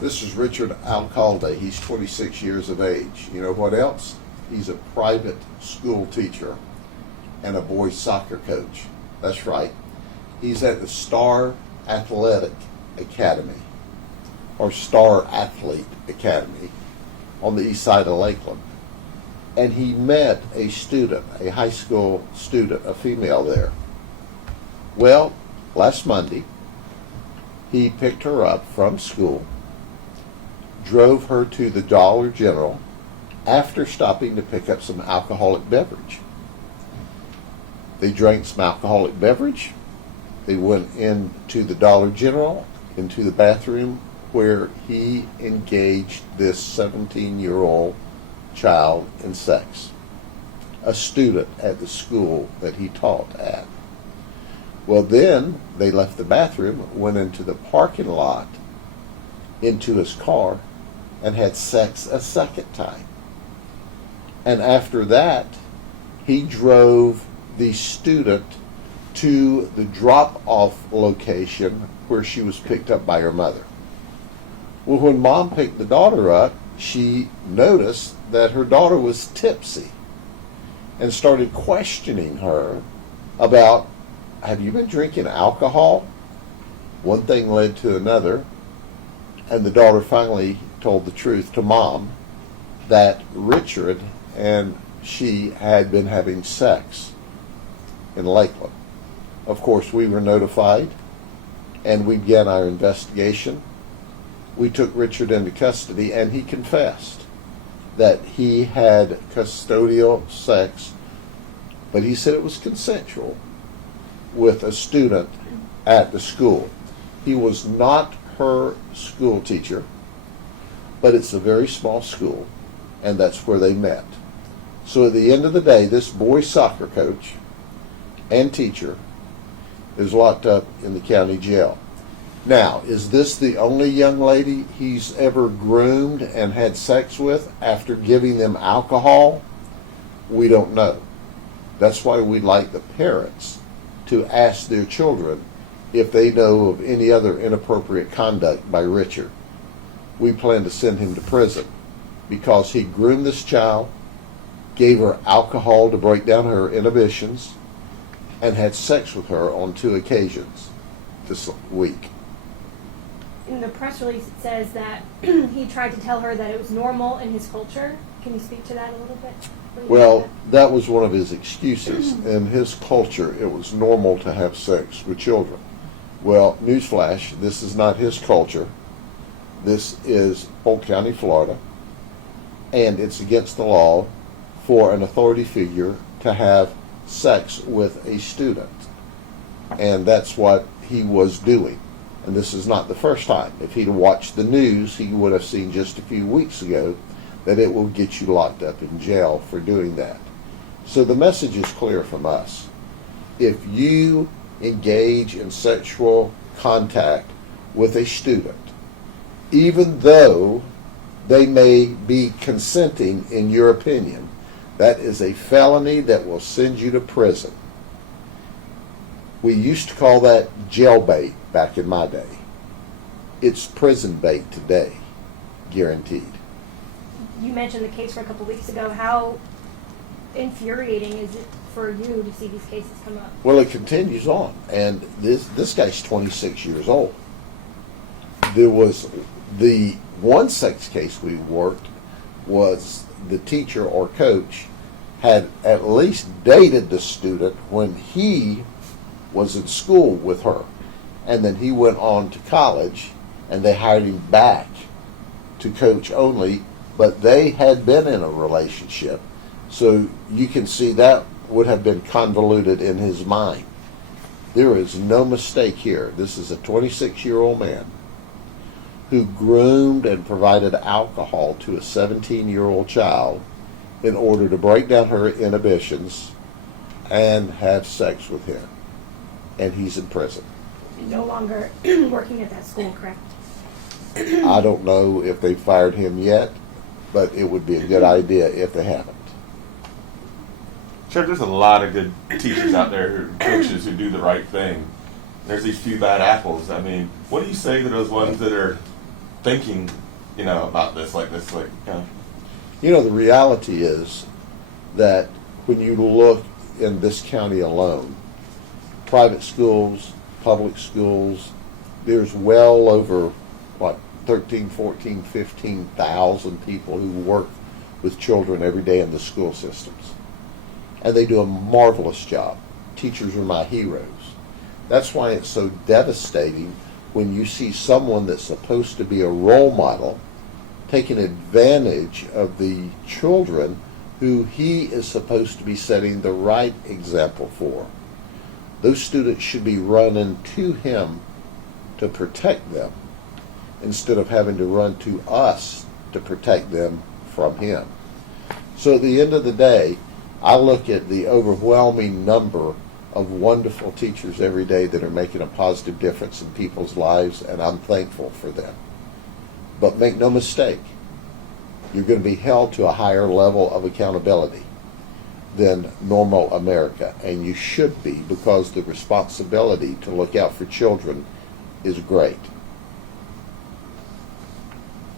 This is Richard Alcalde. He's 26 years of age. You know what else? He's a private school teacher and a boys soccer coach. That's right. He's at the Star Athletic Academy, or Star Athlete Academy, on the east side of Lakeland. And he met a student, a high school student, a female there. Well, last Monday, he picked her up from school, drove her to the Dollar General after stopping to pick up some alcoholic beverage. They drank some alcoholic beverage. They went into the Dollar General, into the bathroom where he engaged this 17-year-old child in sex, a student at the school that he taught at. Well, then they left the bathroom, went into the parking lot, into his car, and had sex a second time. And after that, he drove the student to the drop-off location where she was picked up by her mother. Well, when mom picked the daughter up, she noticed that her daughter was tipsy and started questioning her about, have you been drinking alcohol? One thing led to another, and the daughter finally told the truth to mom that Richard and she had been having sex in Lakeland. Of course, we were notified, and we began our investigation. We took Richard into custody, and he confessed that he had custodial sex, but he said it was consensual, with a student at the school. He was not her school teacher, but it's a very small school, and that's where they met. So at the end of the day, this boys soccer coach and teacher is locked up in the county jail. Now, is this the only young lady he's ever groomed and had sex with after giving them alcohol? We don't know. That's why we'd like the parents to ask their children if they know of any other inappropriate conduct by Richard. We plan to send him to prison because he groomed this child, gave her alcohol to break down her inhibitions, and had sex with her on 2 occasions this week. In the press release, it says that he tried to tell her that it was normal in his culture. Can you speak to that a little bit? Well, that was one of his excuses. In his culture, it was normal to have sex with children. Well, newsflash, this is not his culture. This is Polk County, Florida, and it's against the law for an authority figure to have sex with a student. And that's what he was doing. And this is not the first time. If he'd watched the news, he would have seen just a few weeks ago that it will get you locked up in jail for doing that. So the message is clear from us. If you engage in sexual contact with a student, even though they may be consenting in your opinion, that is a felony that will send you to prison. We used to call that jail bait back in my day. It's prison bait today, guaranteed. You mentioned the case for a couple of weeks ago. How infuriating is it for you to see these cases come up? Well, it continues on, and this guy's 26 years old. There was the one sex case we worked was the teacher or coach had at least dated the student when he was in school with her, and then he went on to college and they hired him back to coach only, but they had been in a relationship, so you can see that would have been convoluted in his mind. There is no mistake here. This is a 26-year-old man who groomed and provided alcohol to a 17-year-old child in order to break down her inhibitions and have sex with him. And he's in prison. No longer working at that school, correct? I don't know if they fired him yet, but it would be a good idea if they haven't. Sure, there's a lot of good teachers out there, coaches who do the right thing. There's these few bad apples. I mean, what do you say to those ones that are thinking, about this, like, You know, the reality is that when you look in this county alone, private schools, public schools, there's well over, 13, 14, 15,000 people who work with children every day in the school systems. And they do a marvelous job. Teachers are my heroes. That's why it's so devastating when you see someone that's supposed to be a role model taking advantage of the children who he is supposed to be setting the right example for. Those students should be running to him to protect them instead of having to run to us to protect them from him. So at the end of the day, I look at the overwhelming number of wonderful teachers every day that are making a positive difference in people's lives, and I'm thankful for them. But make no mistake, you're going to be held to a higher level of accountability than normal America, and you should be, because the responsibility to look out for children is great.